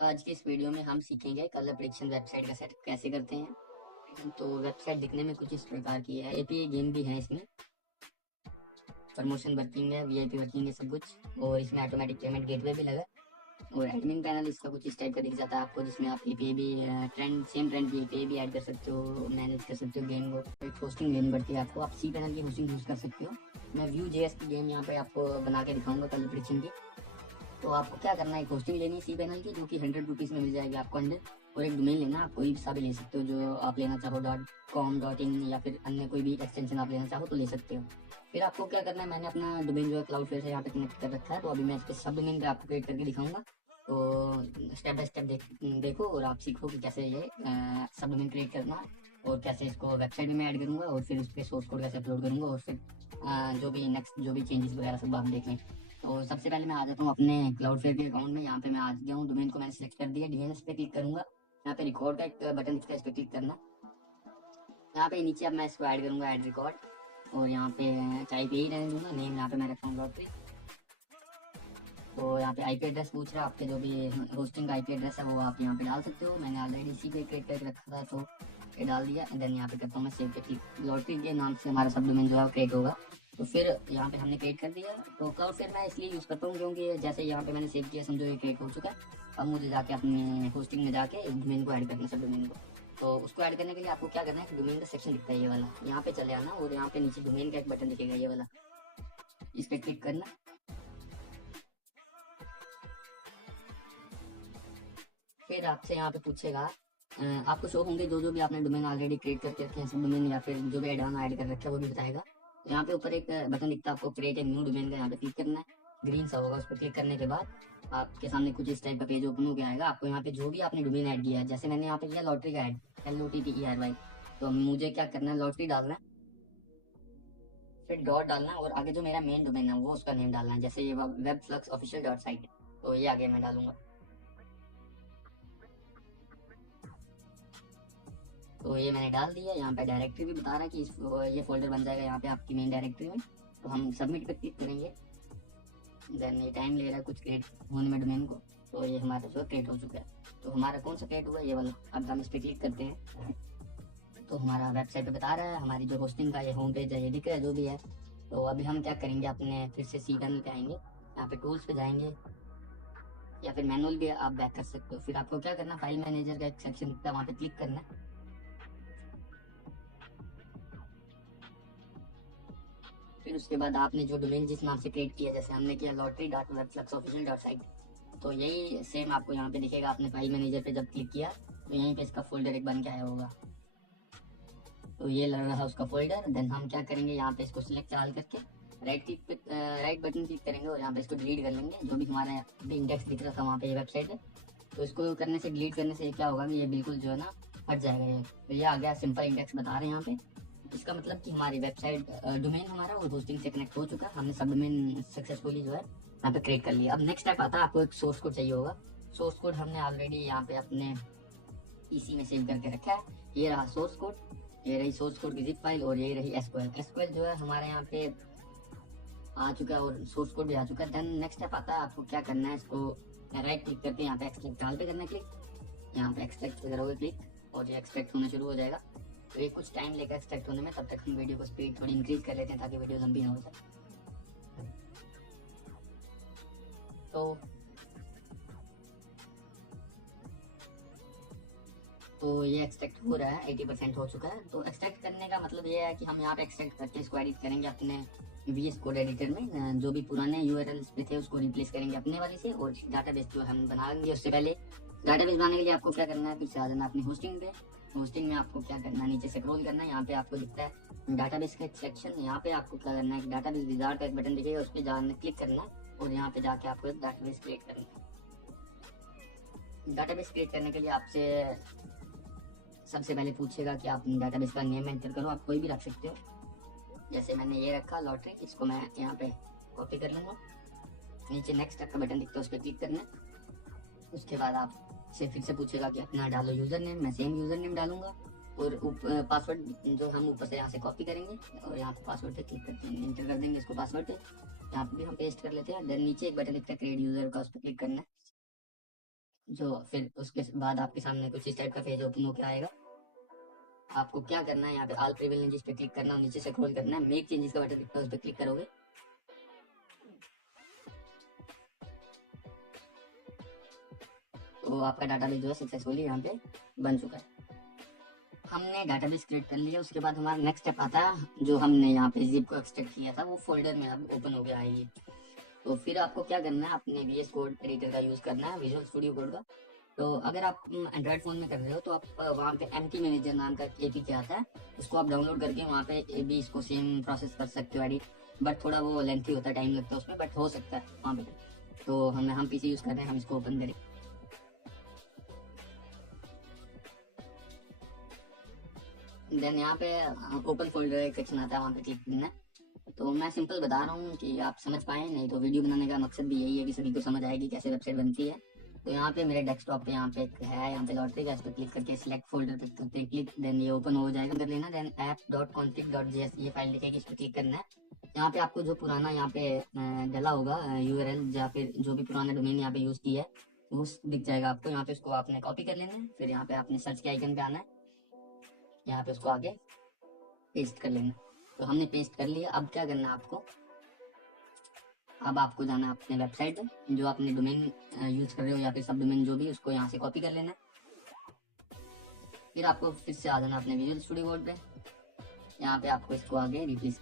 आज की इस वीडियो में हम सीखेंगे कलर प्रेडिक्शन वेबसाइट का सेटअप कैसे करते हैं। तो वेबसाइट दिखने में कुछ इस प्रकार की है। एपीआई गेम भी है इसमें, प्रमोशन वर्किंग है, वीआईपी वर्किंग है, सब कुछ। और इसमें ऑटोमेटिक पेमेंट गेटवे भी लगा। और एडमिन पैनल इसका कुछ इस टाइप का दिख जाता है आपको, जिसमें आप एपीआई भी ट्रेंड सेम ट्रेंड की एपीआई भी ऐड कर सकते हो, मैनेज कर सकते हो गेम को। एक होस्टिंग लेनी पड़ती है आपको, आप सी पैनल की होस्टिंग यूज कर सकते हो। मैं व्यू जेएस की गेम यहाँ पे आपको बना के दिखाऊंगा कलर प्रेडिक्शन की। तो आपको क्या करना है, एक होस्टिंग लेनी है सी पैनल की, जो कि 100 रुपीज़ में मिल जाएगी आपको अंदर। और एक डोमेन लेना, आप कोई सा भी ले सकते हो जो आप लेना चाहो, .com.in या फिर अन्य कोई भी एक्सटेंशन आप लेना चाहो तो ले सकते हो। फिर आपको क्या करना है, मैंने अपना डोमेन जो है क्लाउडफ्लेयर से यहाँ पे कनेक्ट कर रखा है, तो अभी मैं इसके सब डोमेन पे आपको क्रिएट करके दिखाऊंगा। तो स्टेप बाय स्टेप देखो और आप सीखो कि कैसे ये सब डोमेन क्रिएट करना है, और कैसे इसको वेबसाइट में मैं ऐड करूंगा, और फिर उस पर सोर्स कोड कैसे अपलोड करूंगा, और फिर जो भी नेक्स्ट जो भी चेंजेस वगैरह सब आप देखें। तो सबसे पहले मैं आ जाता हूँ अपने क्लाउडफ्लेयर के अकाउंट में। यहाँ पे मैं आ गया हूँ, डोमेन को मैंने सेलेक्ट कर दिया, डीएनएस पे क्लिक करूंगा। यहाँ पे रिकॉर्ड का एक बटन दिखता है, इस पे क्लिक करना। यहाँ पे नीचे अब मैं इसको ऐड करूंगा, ऐड रिकॉर्ड। और यहाँ पे टाइप यही रहने दूंगा, नेम यहाँ पे मैं रखता हूँ लॉटरी। तो यहाँ पे आईपी एड्रेस पूछ रहा है, आपके जो भी होस्टिंग का आईपी एड्रेस है वो आप यहाँ पे डाल सकते हो। मैंने ऑलरेडी इसी पे क्रिएट करके रखा था, तो ये डाल दिया। देन यहाँ पे करता हूँ मैं सेव पे क्लिक। लॉटरी के नाम से हमारा सब डोमेन जो है क्रिएट होगा। तो फिर यहाँ पे हमने क्रिएट कर दिया। तो क्लाउड फिर मैं इसलिए यूज़ करता हूँ क्योंकि जैसे यहाँ पे मैंने सेव किया, समझो ये क्रिएट हो चुका है। अब मुझे जाके अपने होस्टिंग में जाके डोमेन को ऐड करना है, सब डोमेन को। तो उसको ऐड करने के लिए आपको क्या करना है कि डोमेन का सेक्शन दिखता है ये वाला, यहाँ पे चले आना, और यहाँ पे नीचे डोमेन का एक बटन दिखेगा ये वाला, इस पर क्लिक करना। फिर आपसे यहाँ पे पूछेगा, आपको शो होंगे जो जो भी आपने डोमेन ऑलरेडी क्रिएट करके रखे हैं, सब डोमेन, या फिर जो भी एड ऑन ऐड कर रखे हैं वो भी बताएगा। तो यहाँ पे ऊपर एक बटन दिखता है आपको, क्रिएट ए न्यू डोमेन का, यहाँ पे क्लिक करना है। ग्रीन सा होगा, उस पर क्लिक करने के बाद आपके सामने कुछ इस टाइप का पेज ओपन हो गया आएगा। आपको यहाँ पे जो भी आपने डोमेन ऐड किया है, जैसे मैंने यहाँ पे किया लॉटरी का ऐड, LOTTERY, तो मुझे क्या करना है, लॉटरी डालना है, फिर डॉट डालना है, और आगे जो मेरा मेन डोमेन है वो उसका नेम डालना है, जैसे ये web flux official dot site, तो ये आगे मैं डालूंगा। तो ये मैंने डाल दिया। यहाँ पे डायरेक्टरी भी बता रहा है कि ये फोल्डर बन जाएगा यहाँ पे आपकी मेन डायरेक्टरी में। तो हम सबमिट पे क्लिक करेंगे। देन ये टाइम ले रहा है कुछ क्रिएट होने में डोमेन को। तो ये हमारा जो क्रिएट हो चुका है। तो हमारा कौन सा क्रिएट हुआ, ये वाला। अब हम इस पर क्लिक करते हैं, तो हमारा वेबसाइट पे बता रहा है, हमारी जो होस्टिंग का ये होम पेज है, ये दिख रहा है जो भी है। तो अभी हम क्या करेंगे, अपने फिर से सी पैनल पे आएंगे, यहाँ पे टूल्स पे जाएंगे, या फिर मैनुअल भी आप बैक कर सकते हो। फिर आपको क्या करना, फाइल मैनेजर का एक सेक्शन दिखता है, वहाँ पे क्लिक करना है। फिर उसके बाद आपने जो डोमेन जिस नाम से क्रिएट किया, जैसे हमने किया lottery.webfluxofficial.site, तो यही सेम आपको यहाँ पे दिखेगा। आपने फाइल मैनेजर पे जब क्लिक किया तो यहीं पे इसका फोल्डर एक बन के आया होगा। तो ये लग रहा है उसका फोल्डर। देन हम क्या करेंगे, यहाँ पे इसको सिलेक्ट डाल करके राइट क्लिक पे राइट बटन क्लिक करेंगे, और यहाँ पे इसको डिलीट कर लेंगे। जो भी हमारा इंडेक्स दिख रहा था वहाँ पे, ये वेबसाइट है, तो इसको करने से, डिलीट करने से क्या होगा कि ये बिल्कुल जो है ना हट जाएगा। ये तो ये आ गया सिंपल इंडेक्स बता रहे हैं यहाँ पे। इसका मतलब कि हमारी वेबसाइट डोमेन हमारा वो होस्टिंग से कनेक्ट हो चुका है। हमने सब डोमेन सक्सेसफुली जो है यहाँ पे क्रिएट कर लिया। अब नेक्स्ट स्टेप आता है, आपको एक सोर्स कोड चाहिए होगा। सोर्स कोड हमने ऑलरेडी यहाँ पे अपने पीसी में सेव करके रखा है। ये रहा सोर्स कोड, ये रही सोर्स कोड की जिप फाइल, और ये रही एसक्यूएल। एसक्यूएल जो है हमारे यहाँ पे आ चुका है, और सोर्स कोड भी आ चुका है। देन नेक्स्ट स्टेप आता है, आपको क्या करना है, इसको राइट क्लिक करके यहाँ पे एक्सट्रैक्ट डाल पे करना है क्लिक। यहाँ पे एक्सट्रैक्ट पे करोगे क्लिक, और ये एक्सट्रैक्ट होना शुरू हो जाएगा। तो ये कुछ टाइम लेगा एक्सट्रैक्ट होने में, तब तक हम वीडियो को स्पीड थोड़ी इंक्रीज कर लेते हैं ताकि वीडियो लंबी ना हो जाए। तो ये एक्सट्रैक्ट हो रहा है, 80% हो चुका है। तो एक्सट्रैक्ट करने का मतलब ये है कि हम यहाँ पे एक्सट्रैक्ट करके इसको एडिट करेंगे अपने VS कोड एडिटर में। जो भी पुराने URLs पे थे उसको रिप्लेस करेंगे अपने वाले से, और डाटाबेस जो हम बनाएंगे उससे पहले डाटाबेस बनाने के लिए आपको क्या करना है, फिर से आ जाना अपनी होस्टिंग पे। होस्टिंग में आपको क्या करना है, नीचे से स्क्रॉल करना है, यहाँ पे आपको दिखता है डाटाबेस का एक सेक्शन। यहाँ पे आपको क्या करना है, डाटाबेस विजार्ड का एक बटन दिखेगा, उस पर जाना क्लिक करना है, और यहाँ पे जाके आपको एक डाटाबेस क्रिएट करना है। डाटाबेस क्रिएट करने के लिए आपसे सबसे पहले पूछेगा कि आप डाटाबेस का नेम एंटर करो, आप कोई भी रख सकते हो। जैसे मैंने ये रखा लॉटरी, इसको मैं यहाँ पे कॉपी कर लूँगा। नीचे नेक्स्ट का बटन दिखता है, उस पर क्लिक करना है। उसके बाद आपसे फिर से पूछेगा कि अपना डालो यूज़र नेम, मैं सेम यूज़र नेम डालूंगा, और पासवर्ड जो हम ऊपर से यहाँ से कॉपी करेंगे, और यहाँ पे पासवर्ड पे क्लिक करते हैं, इंटर कर देंगे इसको पासवर्ड पे। यहाँ पे भी हम पेस्ट कर लेते हैं। देन नीचे एक बटन दिखता है क्रिएट यूज़र का, उस पर क्लिक करना है। जो फिर उसके बाद आपके सामने कुछ इस टाइप का पेज ओपन होकर आएगा। आपको क्या करना है, यहाँ पे ऑल प्रिविलेजेस पे क्लिक करना है, नीचे से स्क्रॉल करना है, मेक चेंजेस का बटन दिखता है उस पर क्लिक करोगे तो आपका डाटाबेस जो है सक्सेसफुली यहाँ पे बन चुका है। हमने डाटाबेस क्रिएट कर लिया। उसके बाद हमारा नेक्स्ट स्टेप आता है, जो हमने यहाँ पे जिप को एक्सट्रैक्ट किया था वो फोल्डर में अब ओपन हो गया है ये। तो फिर आपको क्या करना है, अपने VS कोड एडिटर का यूज़ करना है, विजुअल स्टूडियो कोड का। तो अगर आप एंड्रॉयड फ़ोन में कर रहे हो तो आप वहाँ पे MT मैनेजर नाम का APK आता है, उसको आप डाउनलोड करके वहाँ पे भी इसको सेम प्रोसेस कर सकते हो एडिट। बट थोड़ा वो लेंथी होता है, टाइम लगता है उसमें, बट हो सकता है वहाँ पे। तो हम PC यूज़ कर रहे हैं, हम इसको ओपन करें। देन यहाँ पे ओपन फोल्डर एक सेक्शन आता है, वहाँ पे क्लिक करना है। तो मैं सिंपल बता रहा हूँ कि आप समझ पाए, नहीं तो वीडियो बनाने का मकसद भी यही है कि सभी को समझ आएगी कैसे वेबसाइट बनती है। तो यहाँ पे मेरे डेस्कटॉप पे यहाँ पे है, यहाँ पे लॉटरी का, इस पर क्लिक करके सिलेक्ट फोल्डर पे करते हैं क्लिक, देन ये ओपन हो जाएगा। कर लेना, देन app.config.js ये फाइल दिखेगी, इस पर क्लिक करना है। यहाँ पे आपको जो पुराना यहाँ पे डला होगा URL या फिर जो भी पुराना डोमेन यहाँ पे यूज़ किया है वो दिख जाएगा आपको। यहाँ पे उसको आपने कॉपी कर लेना है, फिर यहाँ पे आपने सर्च के आइकन पे आना है, यहाँ पे उसको आगे पेस्ट कर लेना। तो हमने पेस्ट कर लिया। अब क्या करना है आपको, अब आपको जाना है अपने वेबसाइट पे, जो आपने डोमेन यूज कर रहे हो या फिर सब डोमेन जो भी, उसको यहाँ से कॉपी कर लेना। फिर आपको फिर से आ जाना अपने विजुअल स्टूडियो कोड पे, यहाँ पे आपको इसको आगे रिप्लेस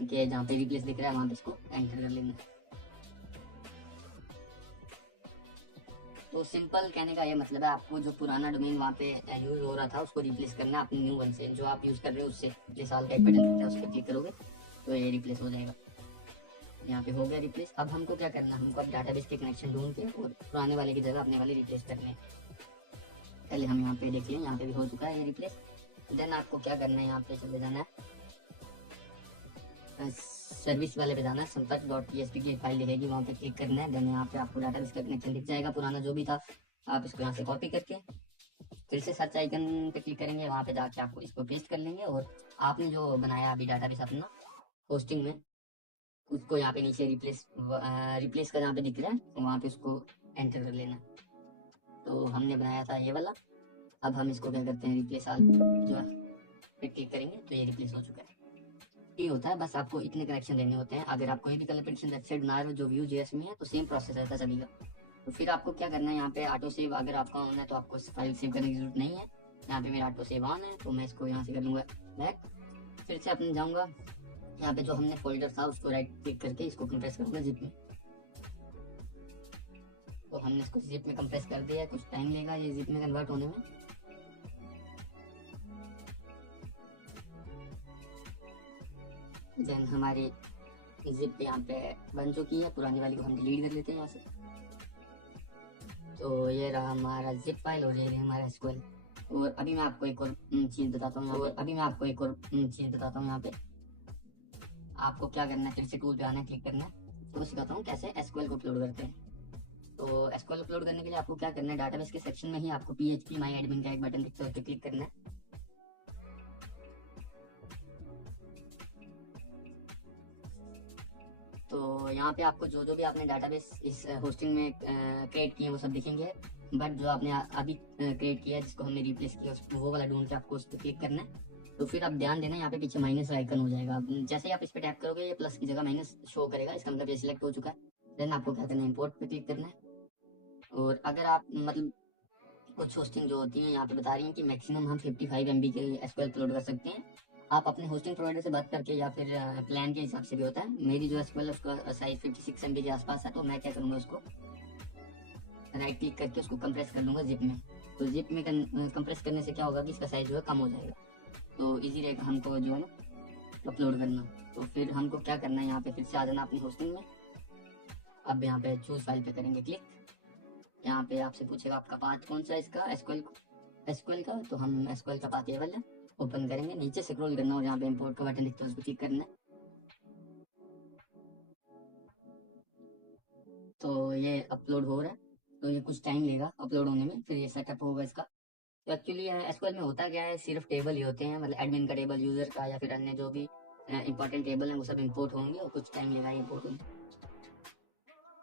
के, जहाँ पे रिप्लेस दिख रहा है वहाँ पे इसको एंटर कर लेना। तो सिंपल कहने का ये मतलब है, आपको जो पुराना डोमेन वहाँ पे यूज हो रहा था उसको रिप्लेस करना है अपने न्यू वन से, जो आप यूज कर रहे हो उससे। रिप्लेस ऑल का एक बटन दिखता है, उस पर क्लिक करोगे तो ये रिप्लेस हो जाएगा। यहाँ पे हो गया रिप्लेस। अब हमको क्या करना है, हमको अब डाटाबेस के कनेक्शन ढूंढ के और पुराने वाले की जगह अपने वाले रिप्लेस करने हैं। पहले हम यहाँ पे देख लें, यहाँ पे भी हो चुका है ये रिप्लेस। देन आपको क्या करना है, यहाँ पे चले जाना है सर्विस वाले पे जाना है, संपर्क.php की फाइल दिखेगी, वहाँ पे क्लिक करना है। देन यहाँ पे आपको डाटाबेस का कनेक्शन दिख जाएगा पुराना जो भी था। आप इसको यहाँ से कॉपी करके फिर से सर्च आइकन पे क्लिक करेंगे, वहाँ पे जाके आपको इसको पेस्ट कर लेंगे। और आपने जो बनाया अभी डाटाबेस अपना होस्टिंग में, उसको यहाँ पे नीचे रिप्लेस का जहाँ पे दिख रहा है वहाँ पे उसको एंटर कर लेना। तो हमने बनाया था ये वाला। अब हम इसको क्या करते हैं, रिप्लेस ऑल जो है पे क्लिक करेंगे तो ये रिप्लेस हो चुका है। ये होता है, बस आपको इतने कनेक्शन देने होते हैं। अगर आप कोई भी कलर प्रिडिक्शन वेबसाइट बना रहे हो जो Vue.js में है तो सेम प्रोसेस रहता है सभी का। तो फिर आपको क्या करना है, यहाँ पे ऑटो सेव अगर आपका ऑन है तो आपको फाइल सेव करने की जरूरत नहीं है। यहाँ पे मेरा ऑटो सेव ऑन है तो मैं इसको यहाँ से कर लूँगा बैक। फिर से अपने जाऊँगा, यहाँ पे जो हमने फोल्डर था उसको राइट क्लिक करके इसको कंप्रेस करूँगा जिप में। तो हमने इसको जिप में कंप्रेस कर दिया है, कुछ टाइम लेगा ये जिप में कन्वर्ट होने में। देन हमारी जिप यहाँ पे बन चुकी है, पुरानी वाली को हम डिलीट कर लेते हैं यहाँ से। तो ये रहा हमारा जिप फाइल और ये रहा हमारा एसक्यूएल। और अभी मैं आपको एक और चीज़ बताता हूँ, यहाँ पे आपको क्या करना है, फिर से टूल पे आना है, क्लिक करना है। तो सिखाता हूँ कैसे एसक्यूएल को अपलोड करते हैं। तो एसक्यूएल अपलोड करने के लिए आपको क्या करना है, डाटाबेस के सेक्शन में ही आपको PHP माई एडमिन का एक बटन दिखता है, उस पर क्लिक करना है। तो यहाँ पे आपको जो जो भी आपने डाटाबेस इस होस्टिंग में क्रिएट किए वो सब दिखेंगे। बट जो आपने अभी क्रिएट किया है जिसको हमने रिप्लेस किया, वो वाला ढूंढ के आपको उस पर क्लिक करना है। तो फिर आप ध्यान देना, यहाँ पे पीछे माइनस का आइकन हो जाएगा, जैसे ही आप इस पर टैप करोगे ये प्लस की जगह माइनस शो करेगा, इसका मतलब ये सिलेक्ट हो चुका है। देन आपको क्या करना है, इम्पोर्ट पे क्लिक करना है। और अगर आप मतलब कुछ होस्टिंग जो होती है यहाँ पे बता रही है कि मैक्सिमम हम 55 MB के एसक्यूएल अपलोड कर सकते हैं। आप अपने होस्टिंग प्रोवाइडर से बात करके या फिर प्लान के हिसाब से भी होता है। मेरी जो एसक्यूएल उसका साइज 56 MB के आसपास है, तो मैं क्या करूँगा, उसको राइट क्लिक करके उसको कंप्रेस कर लूँगा जिप में। तो जिप में कंप्रेस करने से क्या होगा कि इसका साइज जो है कम हो जाएगा, तो ईजी रहेगा हमको जो है ना अपलोड करना। तो फिर हमको क्या करना है, यहाँ पे फिर से आ जाना अपनी होस्टिंग में। अब यहाँ पे चूज फाइल पे करेंगे क्लिक। यहाँ पे आपसे पूछेगा आपका पाथ कौन सा है इसका एसक्यूएल का, तो हम एसक्यूएल का पाथ ये वाला ओपन करेंगे। नीचे से स्क्रॉल करना और यहाँ पे इंपोर्ट का बटन दिखता है उसको क्लिक करना है। तो ये अपलोड हो रहा है, तो ये कुछ टाइम लेगा अपलोड होने में, फिर ये सेटअप होगा इसका। तो एक्चुअली एसक्यूएल में होता क्या है, सिर्फ टेबल ही होते हैं, मतलब एडमिन का टेबल, यूजर का या फिर अन्य जो भी इंपॉर्टेंट टेबल है वो सब इंपोर्ट होंगे और कुछ टाइम लेगा इंपोर्ट होने।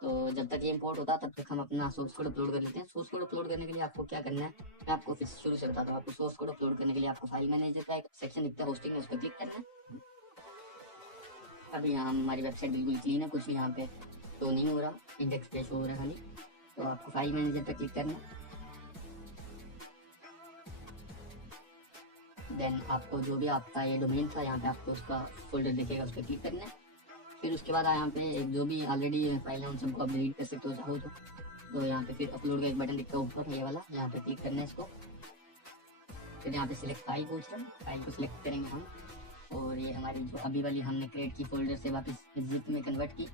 तो जब तक ये इंपोर्ट होता है तब तक हम अपना सोर्स कोड अपलोड कर लेते हैं। सोर्स कोड अपलोड करने के लिए आपको क्या करना है, मैं आपको फिर शुरू से बताता हूँ। आपको सोर्स कोड अपलोड करने के लिए आपको फाइल मैनेजर का एक सेक्शन दिखता है होस्टिंग में, उस पर क्लिक करना है। अभी यहाँ हमारी वेबसाइट बिल्कुल क्लीन है, कुछ भी यहाँ पे तो नहीं हो रहा, इंडेक्स पे शो हो रहा है खाली। तो आपको फाइल मैनेजर पर क्लिक करना है। देन आपको जो भी आपका ये डोमेन था यहाँ पे आपको उसका फोल्डर दिखेगा, उस पर क्लिक करना है। फिर उसके बाद यहाँ पे जो भी ऑलरेडी फाइल है उन सबको आप डिलीट कर सकते हो चाहो तो यहाँ पे फिर अपलोड का एक बटन दिखता है ऊपर, ये वाला, यहाँ पे क्लिक करना है इसको। फिर यहाँ पे सिलेक्ट फाइल पूछ रहा है, फाइल को सिलेक्ट करेंगे हम, और ये हमारी जो अभी वाली हमने क्रिएट की फोल्डर से वापस जिप में कन्वर्ट की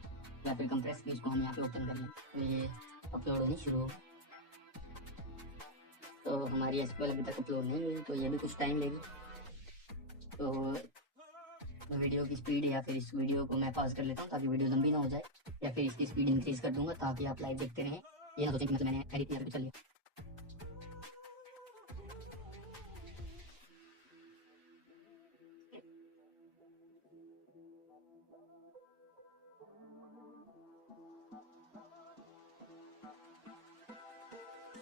या फिर कंप्रेस की, उसको हम यहाँ पे ओपन कर लें तो ये अपलोड होनी शुरू हो। तो हमारी एसक्यूएल अभी तक अपलोड नहीं हुई, तो ये भी कुछ टाइम लेगी। तो वीडियो की स्पीड या फिर इस वीडियो को मैं पॉज कर लेता हूँ ताकि वीडियो लंबी ना हो जाए, या फिर इसकी स्पीड इंक्रीज कर दूंगा ताकि आप लाइव देखते रहें, ये ना सोचें कि मतलब मैंने एडिट किया चल लिया।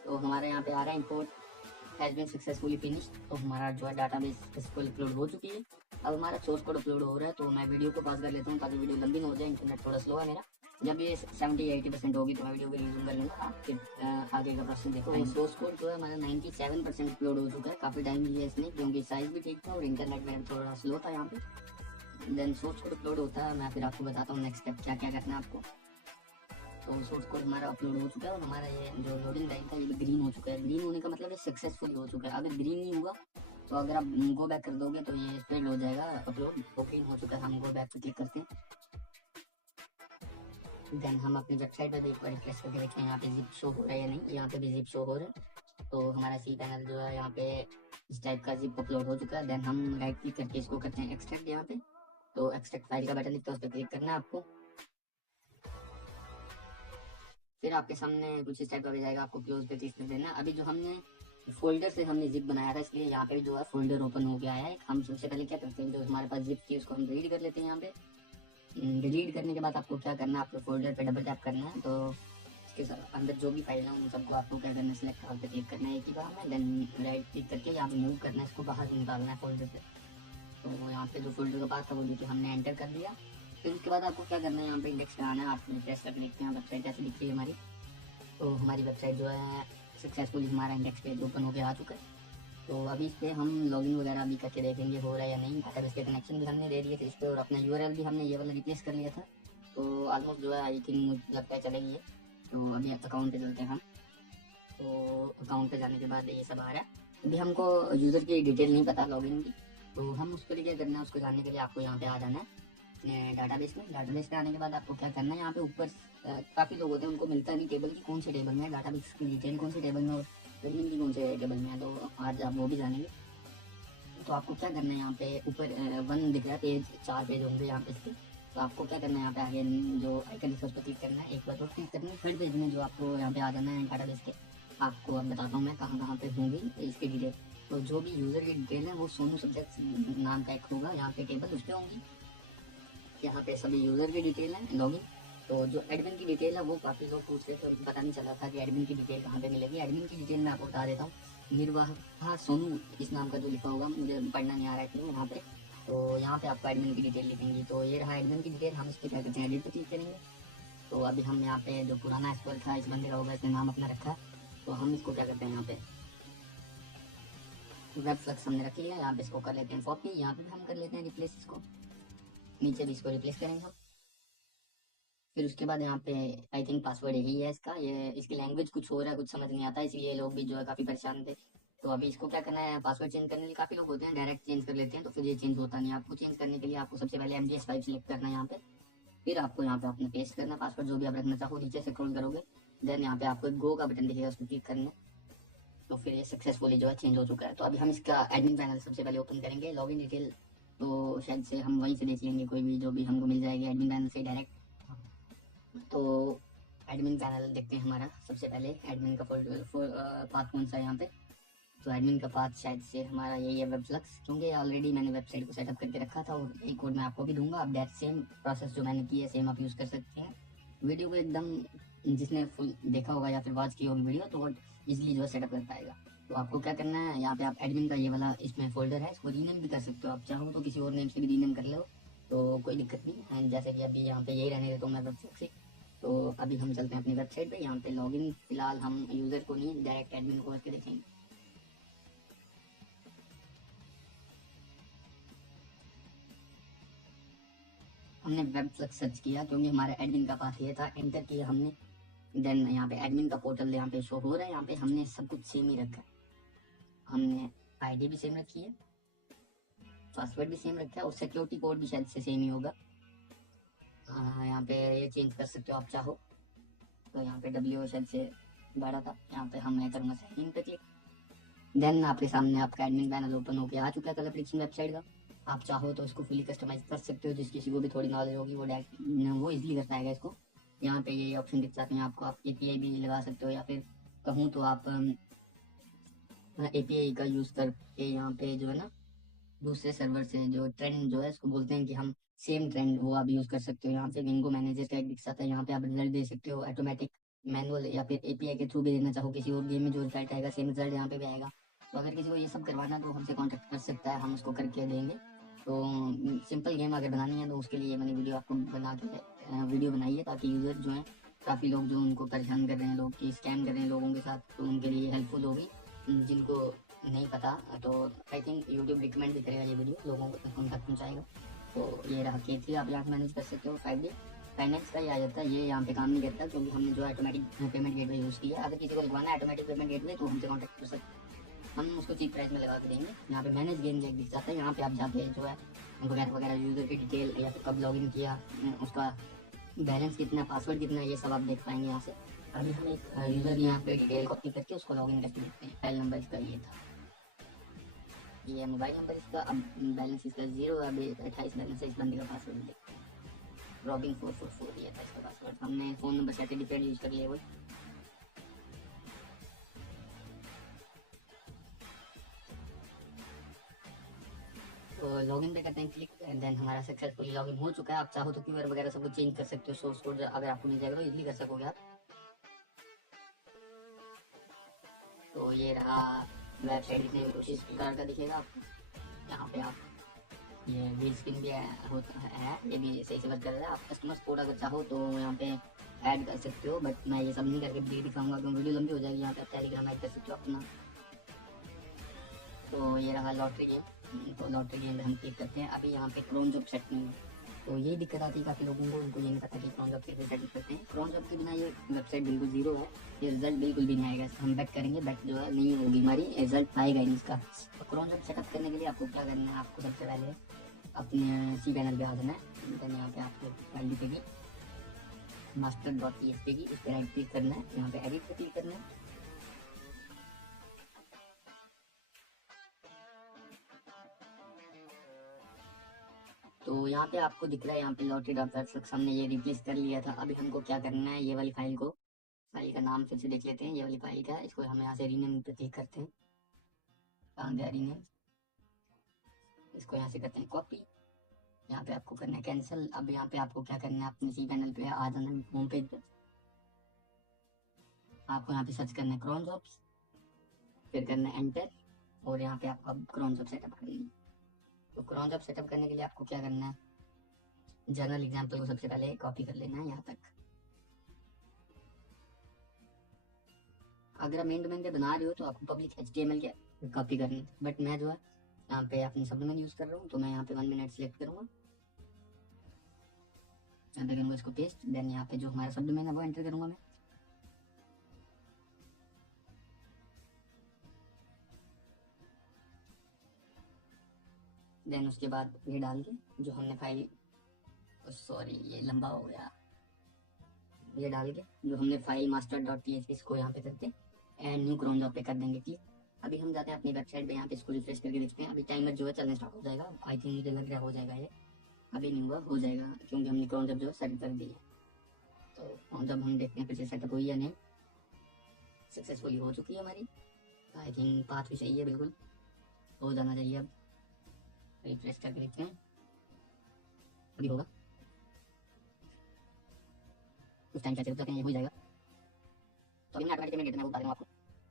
तो हमारे यहाँ पे आ रहा है import has been successfully finished. तो हमारा जो है डाटाबेस सक्सेसफुल अपलोड हो चुकी है। अब हमारा सोर्स कोड अपलोड हो रहा है, तो मैं वीडियो को पॉज कर लेता हूँ ताकि वीडियो लंबी ना हो जाए, इंटरनेट थोड़ा स्लो है मेरा। जब ये 70-80% होगी तो मैं वीडियो को रिज्यूम कर लूँगा, फिर आगे का प्रोसेस देखो। तो सोर्स कोड जो है हमारा 97% अपलोड हो चुका है, काफ़ी टाइम लिया इसने क्योंकि साइज़ भी ठीक था और इंटरनेट में थोड़ा स्लो था यहाँ पे। देन सोर्स कोड अपलोड होता है, मैं फिर आपको बताता हूँ नेक्स्ट स्टेप क्या क्या करना है आपको। तो सोर्स कोड हमारा अपलोड हो चुका है और हमारा ये जो लोडिंग टाइम था ये भी ग्रीन हो चुका है। ग्रीन होने का मतलब ये सक्सेसफुल हो चुका है। अगर ग्रीन नहीं हुआ तो अगर आप गो बैक कर दोगे तो ये फेल हो जाएगा अपलोड। तो ग्रीन हो चुका है, हम गो बैक पे क्लिक करते हैं। देन हम अपनी वेबसाइट पर भी एक बार रिफ्रेश करके देखें यहाँ पे जिप शो हो रहा है या नहीं। यहाँ पे भी जिप शो हो रहा है, तो हमारा सी पैनल जो है यहाँ पे इस टाइप का जिप अपलोड हो चुका है। देन हम राइट क्लिक करके इसको करते हैं एक्सट्रैक्ट। यहाँ पे तो एक्सट्रैक्ट फाइल का बटन दिखता है, उस पर क्लिक करना है आपको। फिर आपके सामने कुछ इस टाइप का हो जाएगा, आपको क्लोज पे क्लिक कर देना। अभी जो हमने फोल्डर से हमने जिप बनाया था, इसलिए यहाँ पे जो है फोल्डर ओपन हो गया है। हम सबसे पहले क्या करते हैं, जो हमारे पास जिप थी उसको हम डिलीट कर लेते हैं। यहाँ पे डिलीट करने के बाद आपको क्या करना है, आपको फोल्डर पे डबल टैप करना है। तो इसके अंदर जो भी फाइल है उन सबको आपको क्या करना है, सिलेक्ट ऑल पे क्लिक करना है एक ही बार में। देन राइट क्लिक करके यहाँ पे मूव करना है, इसको बाहर निकालना है फोल्डर से। तो यहाँ पे जो फोल्डर का पास था वो देखिए हमने एंटर कर दिया। फिर उसके बाद आपको क्या करना है, यहाँ पे इंडेक्स पे आना है। आप रिफ्रेश करके देखते हैं वेबसाइट कैसे दिख रही है हमारी। तो हमारी वेबसाइट जो है सक्सेसफुली हमारा इंडेक्स पेज ओपन होकर आ चुका है। तो अभी इस पर हम लॉगिन वगैरह भी करके देखेंगे हो रहा है या नहीं। डाटाबेस के कनेक्शन भी हमने दे दिए थे इस पर, और अपना यूआरएल भी हमने ये वाला रिप्लेस कर लिया था। तो ऑलमोस्ट जो है आई थिंक मुझे लगता है चलेगी ये। तो अभी अकाउंट पे चलते हैं हम। तो अकाउंट पे जाने के बाद ये सब आ रहा है। अभी हमको यूज़र की डिटेल नहीं पता लॉगिन की, तो हम उसके लिए क्या करना है, उसको जानने के लिए आपको यहाँ पे आ जाना है डाटाबेस में। डाटाबेस पे आने के बाद आपको क्या करना है, यहाँ पे ऊपर काफ़ी लोग होते हैं उनको मिलता नहीं टेबल की कौन से टेबल में है, डाटाबेस की डिटेल कौन से टेबल में और एडमिन की कौन से टेबल में है। तो आज आप वो भी जानेंगे। तो आपको क्या करना है, यहाँ पे ऊपर 1 दिख रहा है पेज, 4 पेज होंगे यहाँ पे इसके। तो आपको क्या करना है, यहाँ पे आगे जो आइकन है उस पर क्लिक करना है, एक बार और क्लिक करना है। थर्ड पेज में जो आपको यहाँ पे आ जाना है डाटाबेस के, आपको अब बताता हूँ मैं कहाँ कहाँ पे होंगी इसकी डिटेल। तो जो भी यूज़र की डिटेल है वो सोनू सब्जेक्ट नाम का एक होगा यहाँ पे टेबल, उस पर होंगी। यहाँ पे सभी यूज़र की डिटेल है लॉगिन। तो जो एडमिन की डिटेल है वो काफ़ी लोग पूछ रहे थे, उनको पता नहीं चला था कि एडमिन की डिटेल कहाँ पे मिलेगी। एडमिन की डिटेल मैं आपको बता देता हूँ, निर्वाहा सोनू इस नाम का जो लिखा होगा, मुझे पढ़ना नहीं आ रहा है इसलिए यहाँ पे। तो यहाँ पे आपको एडमिन की डिटेल लिखेंगी। तो ये रहा एडमिन की डिटेल, हम इस पर क्या करते हैं एडिट पे क्लिक करेंगे। तो अभी हम यहाँ पे जो पुराना स्क्वाड था इस बंदे का होगा, इसने नाम अपना रखा है। तो हम इसको क्या करते हैं, यहाँ पे वेब फ्लक्स हमने रखी है, यहाँ पे इसको कर लेते हैं कॉपी। यहाँ पे भी हम कर लेते हैं रिप्लेस, इसको नीचे भी इसको रिप्लेस करेंगे हम। फिर उसके बाद यहाँ पे आई थिंक पासवर्ड यही है इसका, ये इसकी लैंग्वेज कुछ हो रहा है, कुछ समझ नहीं आता, इसलिए लोग भी जो है काफ़ी परेशान थे। तो अभी इसको क्या करना है, पासवर्ड चेंज करने के लिए काफ़ी लोग होते हैं डायरेक्ट चेंज कर लेते हैं, तो फिर ये चेंज होता नहीं। आपको चेंज करने के लिए आपको सबसे पहले MDS5 सिलेक्ट करना है यहाँ पे। फिर आपको यहाँ पे अपने पेस्ट करना पासवर्ड जो भी आप रखना चाहो, नीचे से स्क्रॉल करोगे। देन यहाँ पे आपको एक गो का बटन दिखेगा, उस पर क्लिक करना है। तो फिर ये सक्सेसफुली जो है चेंज हो चुका है। तो अभी हम इसका एडमिन पैनल सबसे पहले ओपन करेंगे। लॉगिन डिटेल तो शायद से हम वहीं से देख लेंगे, कोई भी जो भी हमको मिल जाएगी एडमिन पैनल से डायरेक्ट। तो एडमिन पैनल देखते हैं हमारा। सबसे पहले एडमिन का पाथ कौन सा है यहाँ पे। तो एडमिन का पाथ शायद से हमारा यही है, वेब फ्लक्स, क्योंकि ऑलरेडी मैंने वेबसाइट को सेटअप करके रखा था। और एक कोड मैं आपको भी दूंगा, आप दैट सेम प्रोसेस जो मैंने की है सेम आप यूज़ कर सकते हैं। वीडियो को एकदम जिसने फुल देखा होगा या फिर वॉच की होगी वीडियो, तो वो इजीली जो है सेटअप कर पाएगा। तो आपको क्या करना है, यहाँ पे आप एडमिन का ये वाला इसमें फोल्डर है, इसको रीनेम भी कर सकते हो, आप चाहो तो किसी और नेम से भी रीनेम कर लो, तो कोई दिक्कत नहीं। एंड जैसे कि अभी यहाँ पे यही रहने देता हूँ मैं वेबसाइट से। तो अभी हम चलते हैं अपनी वेबसाइट पे, यहाँ पे लॉगिन फिलहाल हम यूजर को नहीं डायरेक्ट एडमिन को करके देखेंगे। हमने वेब फ्लक्स सर्च किया क्योंकि हमारा एडमिन का पाथ ये था, एंटर किया हमने। देन यहाँ पे एडमिन का पोर्टल यहाँ पे शो हो रहा है, यहाँ पे हमने सब कुछ सेम ही रखा है। हमने आईडी भी सेम रखी है, पासवर्ड भी सेम रखा है, और सिक्योरिटी कोड भी शायद से सेम ही होगा। यहाँ पे ये चेंज कर सकते हो आप चाहो तो। यहाँ पे डब्ल्यू शायद से बड़ा था, यहाँ पे हम मैं करूँगा साइन इन पे क्लिक। देन आपके सामने आपका एडमिन पैनल ओपन होकर आ चुका है कलर प्रेडिक्शन वेबसाइट का। आप चाहो तो इसको फुली कस्टमाइज कर सकते हो, जिस किसी को भी थोड़ी नॉलेज होगी वो इजीली कर पाएगा इसको। यहाँ पे ये ऑप्शन दिख जाते हैं आपको, आप एपीआई भी लगा सकते हो, या फिर कहूँ तो आप एपीआई का यूज़ करके यहाँ पे जो है ना दूसरे सर्वर से जो ट्रेंड जो है इसको बोलते हैं कि हम सेम ट्रेंड वो आप यूज़ कर सकते हो। यहाँ पे विंगो मैनेजर का एक दिख जाता है, यहाँ पे आप रिजल्ट दे सकते हो ऑटोमेटिक, मैनुअल या फिर एपीआई के थ्रू भी देना चाहो किसी और गेम में, जो रिजल्ट आएगा सेम रिजल्ट यहाँ पे भी आएगा। तो अगर किसी को ये सब करवाना है तो हमसे कॉन्टेक्ट कर सकता है, हम उसको करके देंगे। तो सिंपल गेम अगर बनानी है तो उसके लिए मैंने वीडियो आपको बना के वीडियो बनाई है, ताकि यूज़र जो है काफ़ी लोग जो उनको परेशान कर रहे हैं, लोग की स्कैम कर रहे हैं लोगों के साथ, तो उनके लिए हेल्पफुल होगी। जिनको नहीं पता तो आई थिंक यूट्यूब रिकमेंड भी करेगा ये वीडियो, लोगों को उन तक पहुँचाएगा। तो ये रहा K3, आप यहाँ से मैनेज कर सकते हो। 5D फाइनेंस का ये आ जाता है, ये यहाँ पे काम नहीं करता क्योंकि हमने जो ऑटोमेटिक पेमेंट गेटवे यूज़ किया है। अगर किसी को लगवाना है ऑटोमेटिक पेमेंट गेटवे तो हमसे कॉन्टैक्ट कर सकते हैं, हम उसको चीप प्राइस में लगा के देंगे। यहाँ पे मैनेज गेम जैक दिख जाता है, यहाँ पे आप जाके जो है वगैरह वगैरह यूज़र की डिटेल या फिर कब लॉगिन किया, उसका बैलेंस कितना, पासवर्ड कितना, ये सब आप देख पाएंगे यहाँ से। अभी हम एक यूज़र यहाँ पे डिटेल कॉपी करके उसको लॉगिन करके देखते हैं। फाइल नंबर इसका ये था, ये मोबाइल नंबर इसका, अब बैलेंस इसका 0, अभी 28 बैलेंस है। इस बंदे का पासवर्ड देखते, रॉबिन 444 ये था इसका पासवर्ड। हमने फ़ोन नंबर सर्टिफिकेट यूज़ कर लिया वही। तो लॉगिन पे करते हैं क्लिक, एंड देन हमारा सक्सेसफुली लॉगिन हो चुका है। आप चाहो तो क्यूआर वगैरह सब कुछ चेंज कर सकते हो, सोर्स कोड अगर आपको मिल जाएगा तो इजीली कर सकोगे आप। तो ये रहा वेबसाइट, दिखने में कुछ इस प्रकार का दिखेगा आपको। यहाँ पे आप ये ग्रीन स्क्रीन भी होता है, ये भी सही से वर्क कर रहा है। आप कस्टमर कोड अगर चाहो तो यहाँ पे ऐड कर सकते हो, बट मैं ये सब नहीं करके वीडियो दिखाऊंगा क्योंकि वीडियो लंबी हो जाएगी। यहाँ पे आप टेलीग्राम ऐड कर सकते हो अपना। तो ये रहा लॉटरी गेम, तो लॉटरी गेम में हम क्लिक करते हैं। अभी यहाँ पे क्रोन जॉब सेट नहीं है, तो यही दिक्कत आती है काफ़ी लोगों को, उनको ये नहीं पता कि क्रोन जॉब कैसे सेट करते हैं। क्रोन जॉब के बिना ये वेबसाइट बिल्कुल जीरो है, ये रिजल्ट बिल्कुल भी नहीं आएगा। हम बैक करेंगे, बैक जो है नहीं होगी हमारी, रिजल्ट आएगा ही इसका। तो क्रोन जॉब सेटअप करने के लिए आपको क्या करना है, आपको सबसे पहले अपने सी पैनल पे आ जाना है। देन यहाँ पे आपको फाइल दिखेगी master.txt की, इस पर राइट क्लिक करना है, यहाँ पे एडिट पे क्लिक करना है। तो यहाँ पे आपको दिख रहा है, यहाँ पे लॉटरी डॉट वेबफ्लक्स हमने ये रिप्लेस कर लिया था। अभी हमको क्या करना है, ये वाली फाइल को, फाइल का नाम फिर से देख लेते हैं, ये वाली फाइल का है, इसको हम यहाँ से रीनेम पे क्लिक करते हैं। कहाँ गया रीनेम, इसको यहाँ से करते हैं कॉपी, यहाँ पे आपको करना है कैंसिल। अब यहाँ पे आपको क्या करना है, अपने सी पैनल पे आ जाना है, होम पेज पे। आपको यहाँ पे सर्च करना है क्रोन जॉब्स, फिर करना है एंटर, और यहाँ पे आपको अब क्रोन जॉब सेटअप करनी है। तो क्रोन जॉब सेटअप करने के लिए आपको क्या करना है, जनरल एग्जाम्पल को सबसे पहले कॉपी कर लेना है यहाँ तक। अगर आप मेन डोमेन पे बना रहे हो तो आपको पब्लिक HTML के कॉपी करनी है, बट मैं जो है यहाँ पे अपनी सब डोमेन यूज़ कर रहा हूँ, तो मैं यहाँ पे 1 मिनट सेलेक्ट करूँगा, यहाँ पे करूँगा इसको पेस्ट। देन यहाँ पे जो हमारा सब डोमेन है वो एंटर करूँगा मैं। देन उसके बाद ये डाल के जो हमने फाइल, सॉरी ये लंबा हो गया, ये डाल के जो हमने फाइल master.php इसको यहाँ पे करके एंड न्यू क्रोन जॉब पे कर देंगे क्लिक। अभी हम जाते हैं अपनी वेबसाइट पे, यहाँ पे इसको रिफ्रेश करके देखते हैं। अभी टाइमर जो है चलने स्टार्ट हो जाएगा, आई थिंक मुझे लग रहा हो जाएगा ये, अभी नहीं हुआ, हो जाएगा क्योंकि हमने क्रोन जॉब जो है सेट कर दी है। तो क्रोन जॉब हम देखते हैं फिर से सेटअप हुई या नहीं। सक्सेसफुली हो चुकी है हमारी, आई थिंक पाथ भी सही है, बिल्कुल हो जाना चाहिए। अब रिफ्रेश करके देखते हैं, अभी होगा। तो कुछ टाइम चाहिए, तो ये हो जाएगा। तो अभी मैं ऑटोमेटिक गेट में बता रहा हूँ आपको।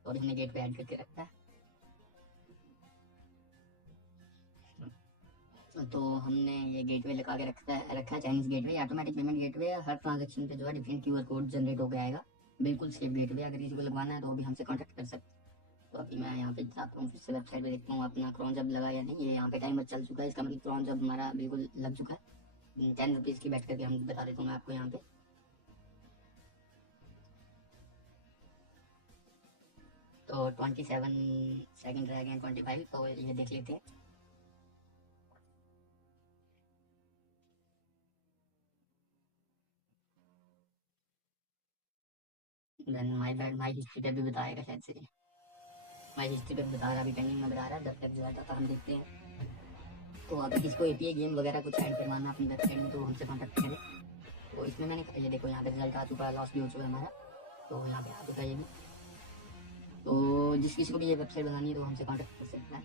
तो अभी हमने गेट पे ऐड करके रखा है। तो हमने ये गेटवे लगा के रखा है Chinese gateway, automatic payment gateway. हर ट्रांजेक्शन पे जो है डिफरेंट क्यूआर कोड जनरेट होकर आएगा, बिल्कुल सेफ गेटवे। अगर किसी को लगवाना है तो अभी हमसे कांटेक्ट कर सकते। तो अभी मैं यहाँ पे जाता हूँ, फिर से वेबसाइट पे देखता हूँ अपना क्रोन जब लगा या नहीं। ये यहाँ पे टाइमर चल चुका है, इसका मतलब क्रोन जब हमारा बिल्कुल लग चुका है। 10 रुपीज़ की बैठ करके हम बता देता हूँ मैं आपको यहाँ पे। तो 27 सेकंड रह गए, 25, तो ये देख लेते हैं। देन माई हिस्ट्री पे भी बताएगा शायद से। माई हिस्ट्री पे बता रहा, अभी पेंडिंग में बता रहा है, जब तक जाएगा तो हम देखते हैं। तो अगर किसी को एपीआई गेम वगैरह कुछ ऐड करवाना अपनी वेबसाइट में तो हमसे कॉन्टैक्ट करें। तो इसमें मैंने ये देखो यहाँ पे रिजल्ट आ चुका है, लॉस भी हो चुका है हमारा। तो यहाँ पे आ चुका है ये भी। तो जिस किसी को भी ये वेबसाइट बनानी है तो हमसे कॉन्टैक्ट कर सकता है।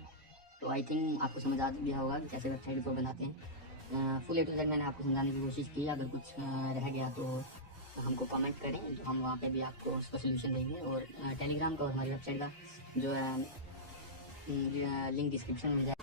तो आई थिंक आपको समझ आ गया होगा कि कैसे वेबसाइट को बनाते हैं। फुल ए टू जेड मैंने आपको समझाने की कोशिश की। अगर कुछ रह गया तो हमको कमेंट करें, तो हम वहाँ पे भी आपको उसका सोल्यूशन देंगे। और टेलीग्राम का और हमारी वेबसाइट का जो है लिंक डिस्क्रिप्शन में जाएगा।